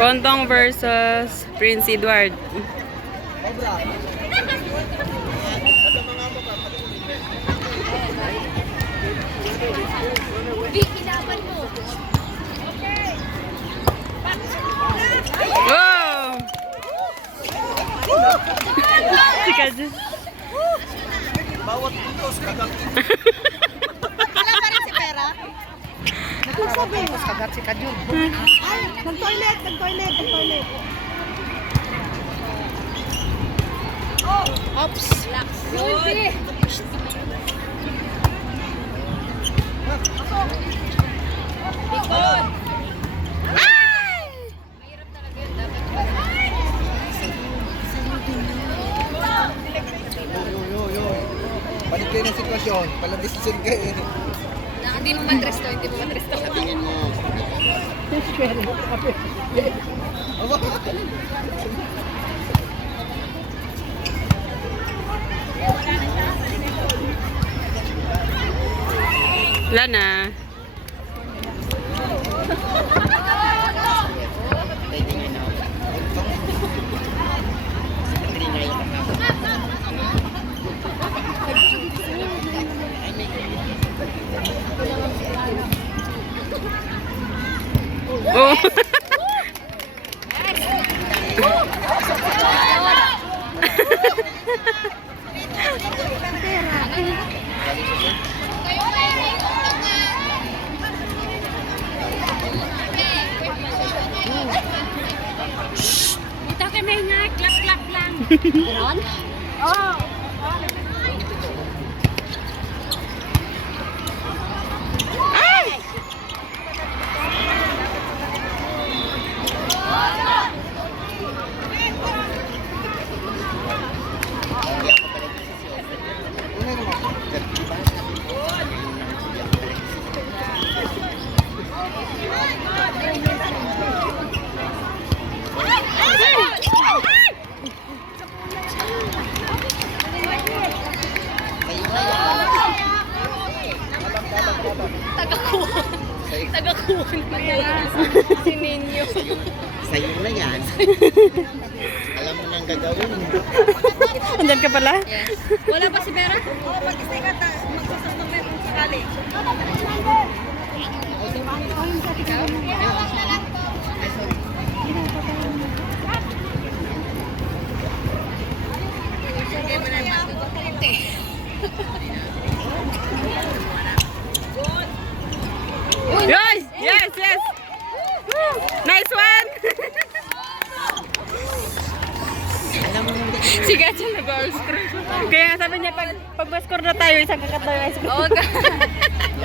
Kontong versus Prince Edward. Wow! Si Kajun. Bawat putos kagat. Wala pa rin si Pera? Sabi mo kagat si Kajun. Ay, nag-toilet. Ops. Good. Likod. Yo. Balik kayo ng sitwasyon. Pala decision kayo. Hindi mo matres to. Tingin mo. Wala na. Oh. Dito kami nga, klap-klap lang. Ganon? Oo. Tagakuhan pa yan. Si Ninyo. Sa'yo na yan. Alam mo nang gagawin. Andyan ka pala? Yes. Wala ba si Vera? Oo, mag-stay ka. Magsasama kayo kung sakali. Yes! Yes! Nice one! Si Gachan nag-goal score. Kaya sabi niya, pag ma-score na tayo, isang kakat na yung ice cream. Oo,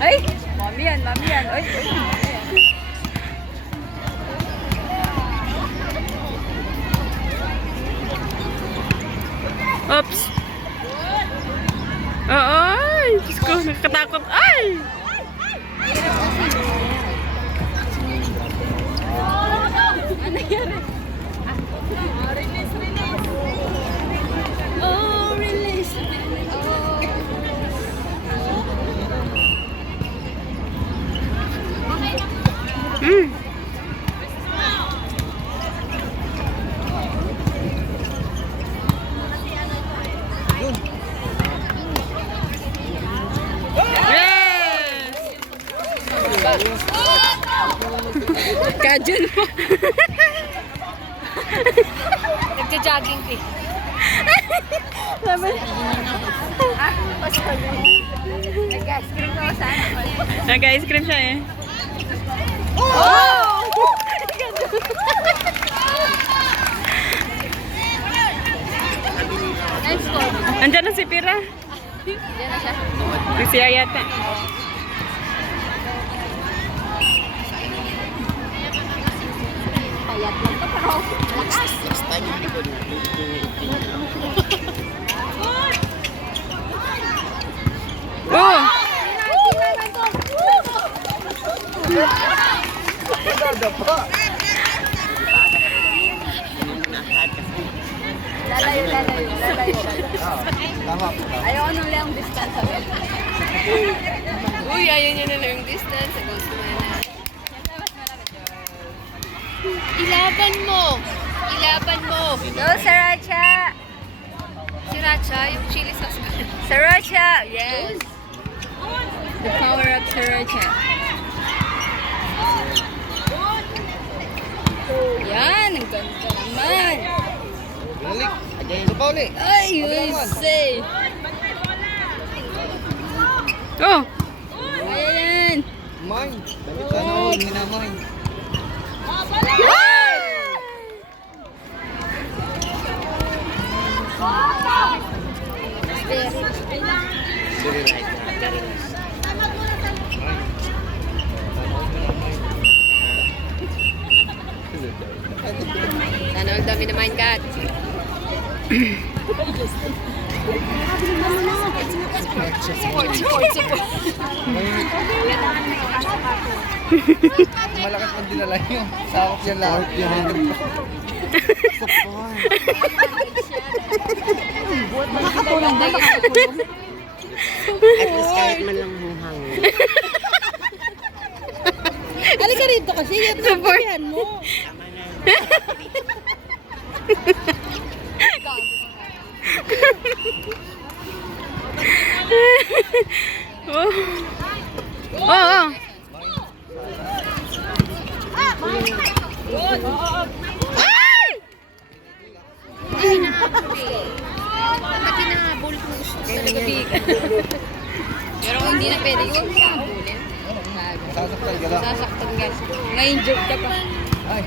ay, mami yan. Ay. Oops! Ay! Diyos ko, nakatakot. Ay! Ano nangyari? Release. Oh, release. Yes! Kajun mo. Nagja-jogging ka. Sabi. Basta yun. Nag-ice cream na sana. Nag-ice cream siya eh. Oh! Nice score. Andyan na si Pira. Diyan na siya. Si Ayata. Payat lang to, pero lakas. Next time, hindi ko Oh! Lalayo. Tama. Ayaw nung lang distance. Uy, ayaw niya na lang yung distance. Gusto mo na. Siyempre, mas malapit yun. Ilaban mo. Ilaban mo. Go, Sriracha! Sriracha, yung chili sauce. Sriracha! Yes! The power of Sriracha. Yan! Ang ganda naman! Balik. Again. Sa Pauli. Ay, you say! Oh! Ayan! Mine. Balik ka na ako. Hindi na mine. Very right. Sana ang dami naman kat. Support. Malakas pang dinala nyo. Sakop yan lahat. Makakatulong ba? At least kahit man lang muhang. Halika rito kasi. Support! mo. Oh! Oh! Laki na bullet mo gusto talaga big. Pero kung hindi na pwede, huwag mo siya bullet. Sasaktan ka lang. Sasaktan ka. Ma-injured ka pa. Ay.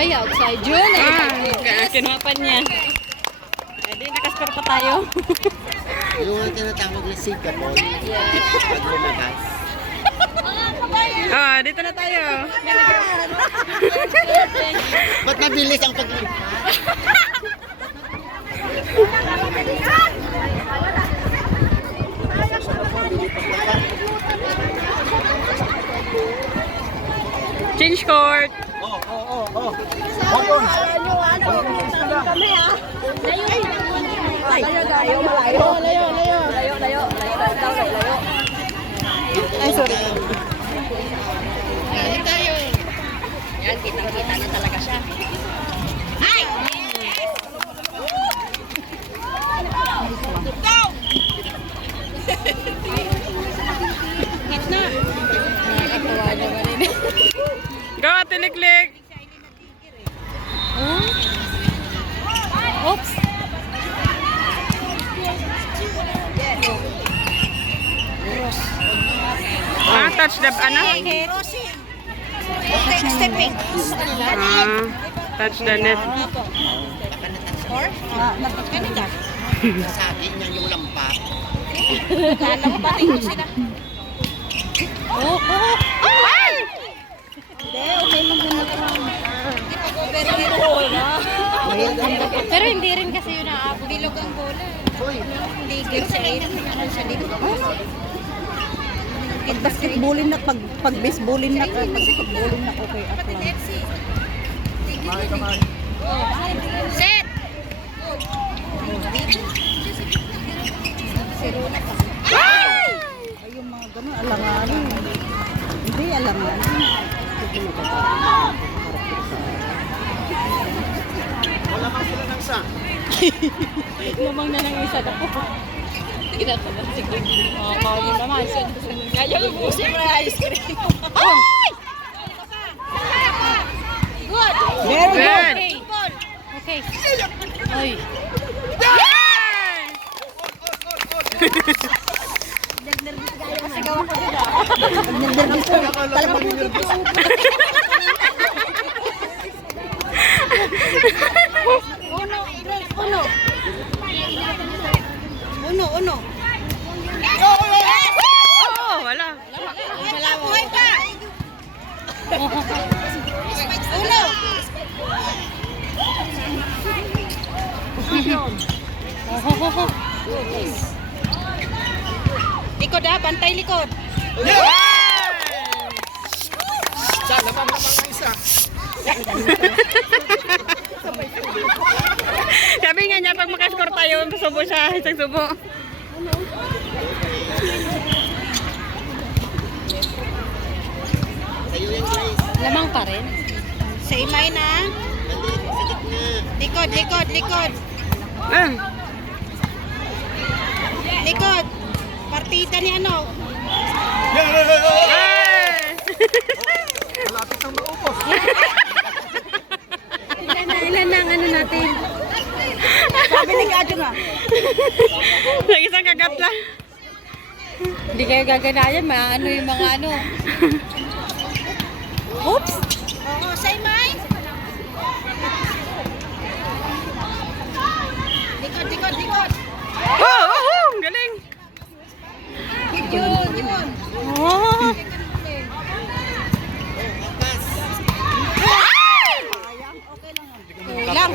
Ay, outside yun. Kinuha pa niya. Eh, di nakaskor pa tayo. Yung tinatawag na Singapore. Pag lumabas. Oh, dito na tayo. Ba't mabilis ang paglipat? Change court. Oh. Hold on. Ay, sorry. Yan tayo. Yan, kitang-kita na talaga siya. Ay! Hit na. Nakakatawa naman rin. Go, Ate Liklik. Oops. Touch the, ano? Stepping. Touch the net. Kanina. Sabi niya yung lampas. Lalampatin ko sila. Ay! Pero hindi rin kasi yun naabot. Bilog ang bola. Hindi sa Pag basketballin na, pag baseballin na, pag basketballin na, okay, at lang. Set! Ay, yung mga ganun, alanganin. Hindi, alanganin. Wala pa sila ng sa. Lamang na lang isa na po. Tinataman siguro. Kawagin naman. Kaya ubusin mo na ice cream. Good! Very Good. Okay. Ay. Uno. Oh, wala. Buhay ka! Uno! Likod ha, bantay likod. Sa, lamang isa. Sabi nga niya, pag makascore tayo, subo siya, isang subo. Sa'yo yan, Grace. Lamang pa rin. Sa imay na. Mali, sa gitna. Likod, likod, likod. Ah, Likod. Partida ni ano. Ilan na ang ano natin? Sabi ni Kadyo nga. nag-isang kagat lang. Hindi kayo gaganayan, ano yung mga ano. Oops. Oo, sa imay. Likod, likod, likod. Ang galing. Yun, yun. Oh. Lang.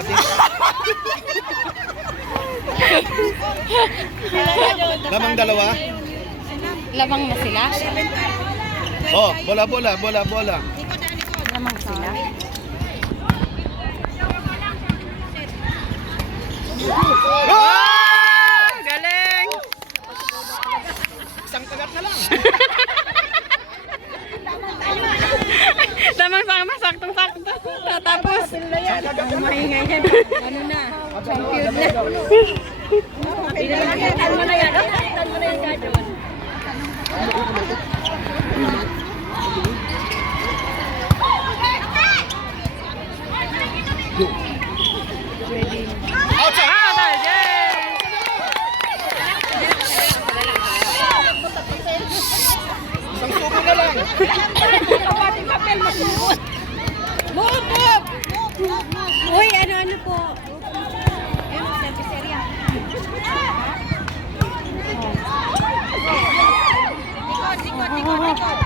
Lamang dalawa. Lamang na sila. Oh, bola, bola, bola, bola. Likod na, likod. Lamang sila. Oh! Galing. Isang kagat na lang. Tamang sama, saktong-sakto. Tapos. Maingay yan. Ano na? Champion na. Pinalitan mo na yan. Pinalitan mo na yan, Gajon. Outside! Yay! Isang subo na lang. Move, move. Uy, ano po? Ayun, service area. Likod, likod, likod, likod.